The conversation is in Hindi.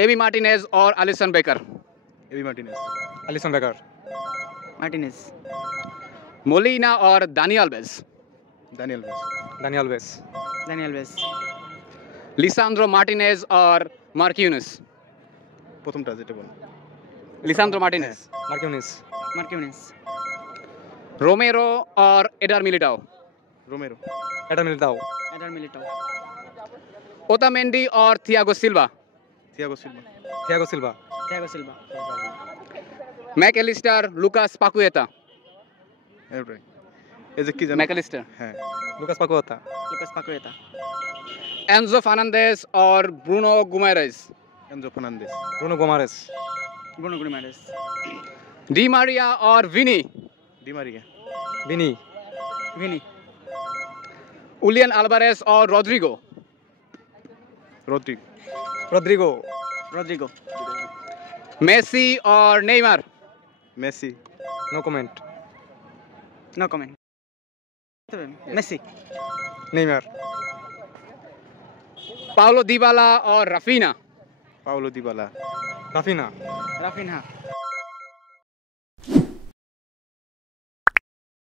एमी मार्टिनेज और Alisson Becker. Emi Martinez. Alisson Becker. Martinez. Molina और Dani Alves. Daniel Alves. Daniel Alves. Daniel Alves. Lisandro Martinez और मार्क यूनिस। প্রথমটা যেটা বল। Lisandro Martinez. Marquinhos. Marquinhos. Romero और Eder Militao. Romero. Eder Militao. Eder Militao. Otamendi और Thiago Silva. Thiago Silva. Thiago Silva. Thiago Silva. Mac Allister Lucas Paqueta. এটাই। এই যে কি জানো? मैकएलिस्टर। হ্যাঁ। Lucas Paqueta. Lucas Paqueta. Enzo Fernandez और Bruno गुमेरेज। Enzo Fernandez. Bruno Guimaraes. Bruno Guimaraes. Di Maria और Vini. Di Maria. Vini. Vini. Julian Alvarez और Rodrygo. Rodrygo. Rodrygo. Rodrygo. Messi और Neymar. Messi. No comment. No comment. Messi. Neymar. Paulo Dybala और Raphinha. Paulo Dybala. Raphinha. Raphinha.